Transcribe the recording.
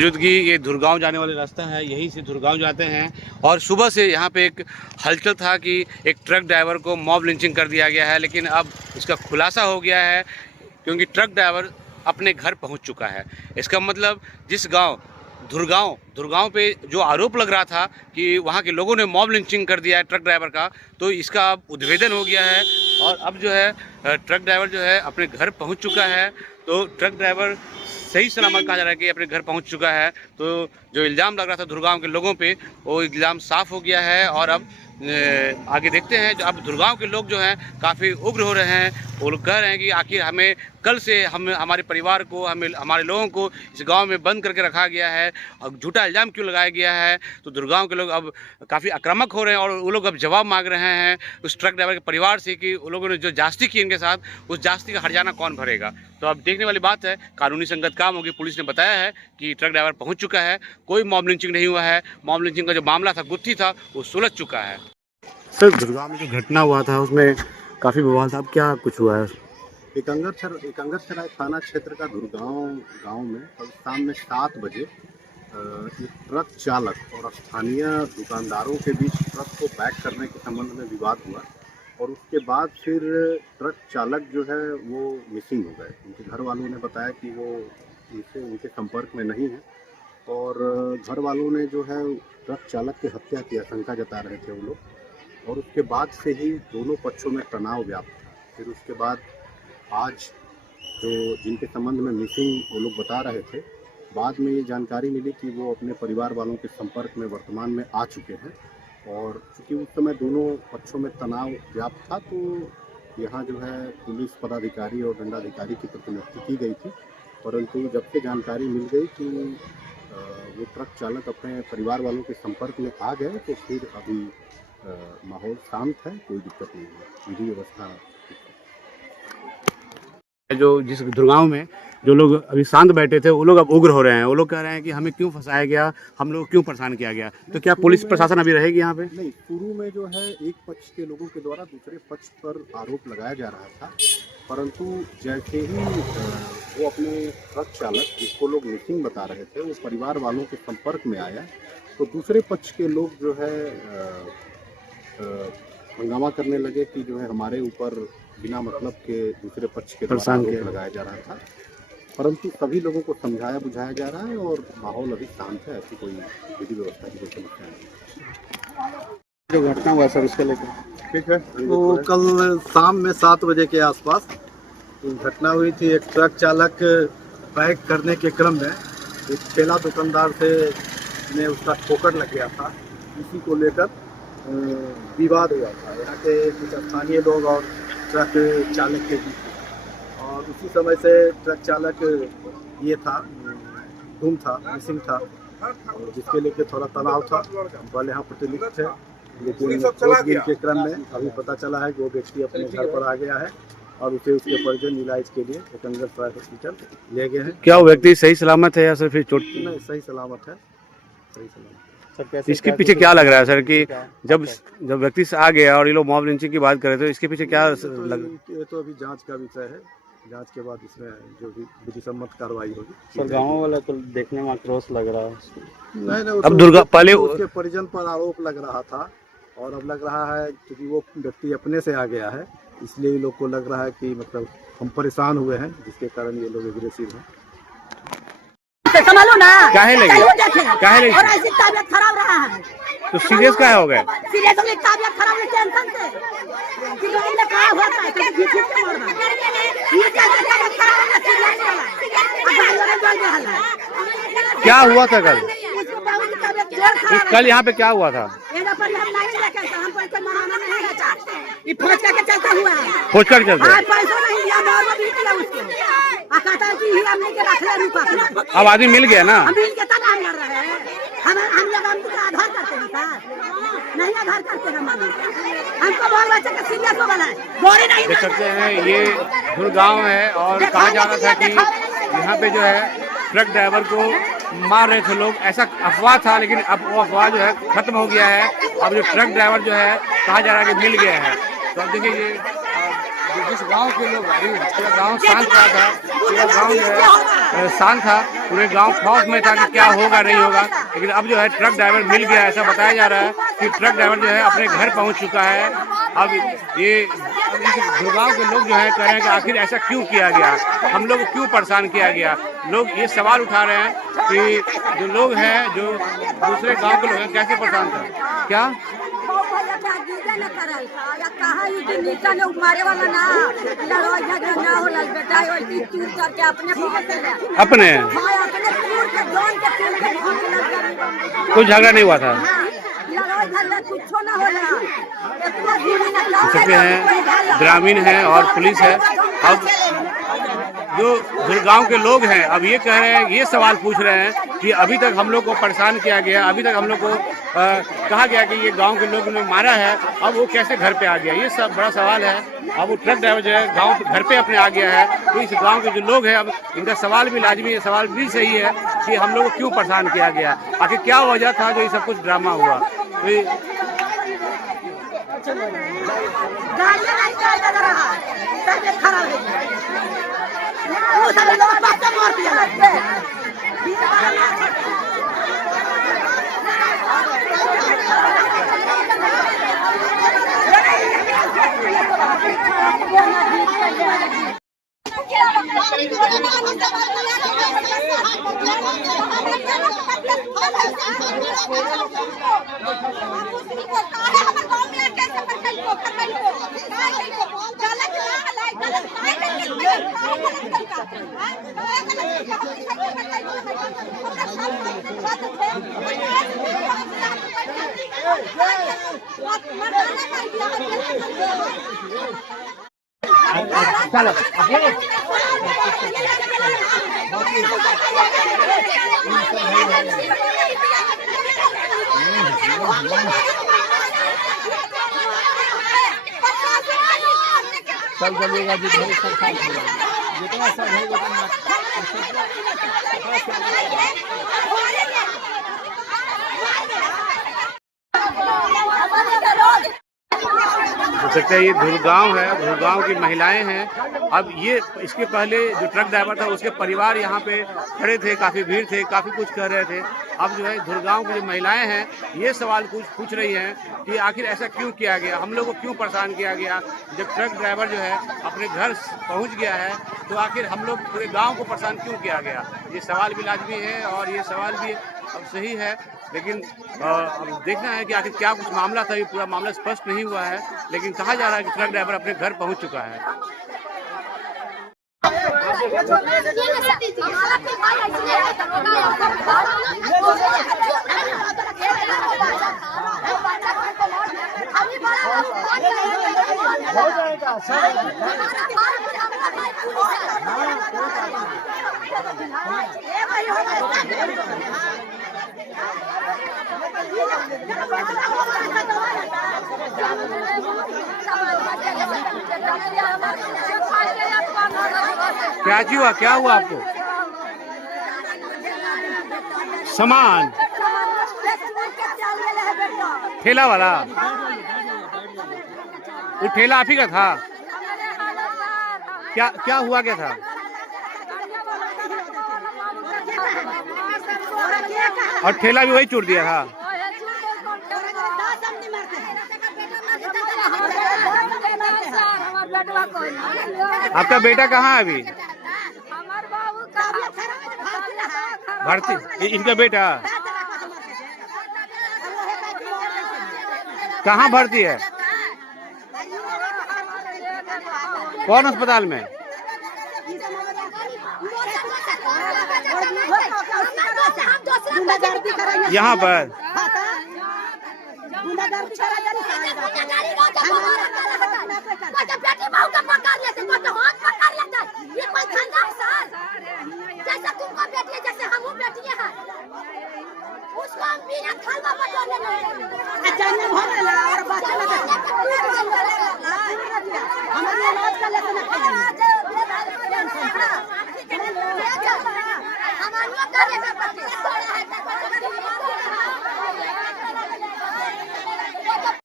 मौजूदगी ये धुरगांव जाने वाले रास्ता है, यहीं से धुरगांव जाते हैं। और सुबह से यहाँ पे एक हलचल था कि एक ट्रक ड्राइवर को मॉब लिंचिंग कर दिया गया है, लेकिन अब इसका खुलासा हो गया है क्योंकि ट्रक ड्राइवर अपने घर पहुँच चुका है। इसका मतलब जिस गाँव धुरगांव पे जो आरोप लग रहा था कि वहाँ के लोगों ने मॉब लिंचिंग कर दिया है ट्रक ड्राइवर का, तो इसका अब उद्भेदन हो गया है और अब जो है ट्रक ड्राइवर जो है अपने घर पहुँच चुका है। तो ट्रक ड्राइवर सही सलामत कहा जा रहा है कि अपने घर पहुंच चुका है। तो जो इल्ज़ाम लग रहा था धुरगांव के लोगों पे, वो इल्ज़ाम साफ़ हो गया है। और अब आगे देखते हैं। जो अब धुरगांव के लोग जो हैं काफ़ी उग्र हो रहे हैं। वो लोग कह रहे हैं कि आखिर हमें कल से हमारे परिवार को, हमारे लोगों को इस गांव में बंद करके रखा गया है और झूठा इल्ज़ाम क्यों लगाया गया है। तो धुरगांव के लोग अब काफ़ी आक्रामक हो रहे हैं और वो लोग अब जवाब मांग रहे हैं उस ट्रक ड्राइवर के परिवार से कि उन लोगों ने जो जास्ती की इनके साथ, उस जास्ती का हर्जाना कौन भरेगा। तो अब देखने वाली बात है, कानूनी संगत काम होगी। पुलिस ने बताया है कि ट्रक ड्राइवर पहुंच चुका है, कोई मॉब लिंचिंग नहीं हुआ है। मॉब लिंचिंग का जो मामला था, गुत्थी था, वो सुलझ चुका है। सर, धुरगांव में जो घटना हुआ था उसमें काफ़ी बवाल था, अब क्या कुछ हुआ है? एकंगरसराय थाना क्षेत्र का धुरगांव गांव में कल शाम में 7 बजे एक ट्रक चालक और स्थानीय दुकानदारों के बीच ट्रक को बैक करने के संबंध में विवाद हुआ और उसके बाद फिर ट्रक चालक जो है वो मिसिंग हो गए। उनके घर वालों ने बताया कि वो उनके संपर्क में नहीं है और घर वालों ने जो है ट्रक चालक की हत्या की आशंका जता रहे थे वो लोग। और उसके बाद से ही दोनों पक्षों में तनाव व्याप्त था। फिर उसके बाद आज जो जिनके संबंध में मिसिंग वो लोग बता रहे थे, बाद में ये जानकारी मिली कि वो अपने परिवार वालों के संपर्क में वर्तमान में आ चुके हैं। और चूँकि उस समय दोनों पक्षों में तनाव व्याप्त था, तो यहाँ जो है पुलिस पदाधिकारी और दंडाधिकारी की प्रतिनियुक्ति की गई थी। परंतु जब से जानकारी मिल गई कि वो ट्रक चालक अपने परिवार वालों के संपर्क में आ गए, तो फिर अभी माहौल शांत है, कोई दिक्कत नहीं है, विधि व्यवस्था। जो जिस धुरगांव में जो लोग अभी शांत बैठे थे, वो लोग अब उग्र हो रहे हैं। वो लोग कह रहे हैं कि हमें क्यों फंसाया गया, हम लोग क्यों परेशान किया गया। तो क्या पुलिस प्रशासन अभी रहेगी यहाँ पे? नहीं, शुरू में जो है एक पक्ष के लोगों के द्वारा दूसरे पक्ष पर आरोप लगाया जा रहा था, परंतु जैसे ही वो अपने ट्रक चालक जिसको लोग मिसिंग बता रहे थे, वो परिवार वालों के संपर्क में आया, तो दूसरे पक्ष के लोग जो है हंगामा करने लगे कि जो है हमारे ऊपर बिना मतलब के दूसरे पक्ष के द्वारा आरोप लगाया जा रहा था। परंतु सभी लोगों को समझाया बुझाया जा रहा है और माहौल अभी शांत है, ऐसी कोई विधि व्यवस्था की कोई समस्या नहीं। जो घटना हुआ सर, उसके लेकर ठीक है। तो कल शाम में 7 बजे के आसपास घटना हुई थी। एक ट्रक चालक बैक करने के क्रम में एक ठेला दुकानदार से ने उसका ठोकर लग गया था। इसी को लेकर विवाद हुआ था यहाँ के कुछ स्थानीय लोग और ट्रक चालक के बीच। और उसी समय से ट्रक चालक ये था, गुम था, मिसिंग था, और जिसके लेके थोड़ा तनाव था। बल यहाँ प्रतिलिप्त थे, लेकिन खोजबीन के क्रम में अभी पता चला है कि वो व्यक्ति अपने घर पर आ गया है और उसे उसके परिजन इलाज के लिए एकंगरसराय हॉस्पिटल ले गए हैं। क्या वो व्यक्ति सही सलामत है या सर फिर चोट? नहीं, सही सलामत है, सही सलामत। इसके पीछे क्या लग रहा है सर कि जब व्यक्ति से आ गया और ये लोग मॉब लिंचिंग की बात कर रहे थे, तो इसके पीछे क्या ये तो अभी जांच का विषय है। जांच के बाद इसमें जो भी विधिसम्मत कार्रवाई होगी। सर, गाँव वाला तो देखने में आक्रोश लग रहा है। नहीं, अब दुर्गा पहले उसके परिजन पर आरोप लग रहा था और अब लग रहा है क्योंकि वो व्यक्ति अपने से आ गया है, इसलिए लोग को लग रहा है कि मतलब हम परेशान हुए हैं, जिसके कारण ये लोग एग्रेसिव हैं। संभालो ना, काहे लगे और ऐसी तबियत खराब रहा है तो सीरियस क्या हो गए? सीरियस हो गई, तबियत खराब है टेंशन से कि लोगों ने कहा होता है कि ठीक से मरना ये क्या तबियत खराब है, सीरियस वाला अब क्या हुआ था कल? तबियत कल यहाँ पे क्या हुआ था? यहाँ पर हम नहीं लेके हम पैसे मनाना नहीं है चाचा, ये फौज के चलता हुआ है, खोज कर चलते आज पैसा नहीं दिया, मार भी दिया उसको कहता है कि ही हमने के रख ले रुपा। अब आदमी मिल गया ना, हम मिल के तब हम लड़ रहे हैं। हम लोग आधार करते हैं सर, नहीं आधार करते हैं। हमको बाल बच्चे का सीरियस हो गया है, गोरी नहीं देख सकते हैं ये धुरगांव है और कहा जा रहा था कि यहाँ पे जो है ट्रक ड्राइवर को मार रहे थे लोग, ऐसा अफवाह था। लेकिन अब वो अफवाह जो है खत्म हो गया है। अब जो ट्रक ड्राइवर जो है कहा जा रहा है कि मिल गया है। तो अब देखिए ये जिस गांव के लोग अभी पूरा गांव शांत रहा था, पूरा गांव जो है शांत था, पूरे गांव खौफ में था कि क्या होगा नहीं होगा। लेकिन अब जो है ट्रक ड्राइवर मिल गया, ऐसा बताया जा रहा है कि ट्रक ड्राइवर जो है अपने घर पहुंच चुका है। अब ये गुड़गांव के लोग जो है कह रहे हैं कि आखिर ऐसा क्यों किया गया, हम लोग को क्यों परेशान किया गया। लोग ये सवाल उठा रहे हैं कि जो लोग हैं, जो दूसरे गांव के लोग हैं, कैसे परेशान था। क्या मारे वाला ना लड़ाई झगड़ा ना हो बेटा चूर करके अपने अपने कोई झगड़ा नहीं हुआ था। सकते हैं ग्रामीण हैं और पुलिस है। अब जो गुड़गांव के लोग हैं अब ये कह रहे हैं, ये सवाल पूछ रहे हैं कि अभी तक हम लोग को परेशान किया गया, अभी तक हम लोग को कहा गया कि ये गांव के लोग ने मारा है, अब वो कैसे घर पे आ गया, ये सब बड़ा सवाल है। अब वो ट्रक ड्राइवर जो है गांव घर पे अपने आ गया है, तो इस गांव के जो लोग हैं अब इनका सवाल भी लाजमी है, सवाल भी सही है कि हम लोग को क्यों परेशान किया गया, आखिर क्या वजह था जो ये सब कुछ ड्रामा हुआ। चलो सब चलिएगा जितना सब है हो सकता है ये गुड़गांव है, गुड़गांव की महिलाएं हैं। अब ये इसके पहले जो ट्रक ड्राइवर था उसके परिवार यहाँ पे खड़े थे, काफ़ी भीड़ थे, काफ़ी कुछ कर रहे थे। अब जो है गुड़गांव की जो महिलाएं हैं ये सवाल पूछ रही हैं कि आखिर ऐसा क्यों किया गया, हम लोग को क्यों परेशान किया गया। जब ट्रक ड्राइवर जो है अपने घर पहुँच गया है तो आखिर हम लोग पूरे गाँव को परेशान क्यों किया गया, ये सवाल भी लाजमी है और ये सवाल भी अब सही है। लेकिन अब देखना है कि आखिर क्या कुछ मामला था, ये पूरा मामला स्पष्ट नहीं हुआ है, लेकिन कहा जा रहा है कि ट्रक ड्राइवर अपने घर पहुंच चुका है। क्या जी हुआ, क्या हुआ आपको? सामान ठेला वाला, वो ठेला आप ही का था? क्या क्या हुआ, क्या था? और ठेला भी वही चूर दिया था? आपका बेटा कहाँ है अभी? भर्ती? इनका बेटा कहाँ भर्ती है? कौन अस्पताल में? यहाँ पर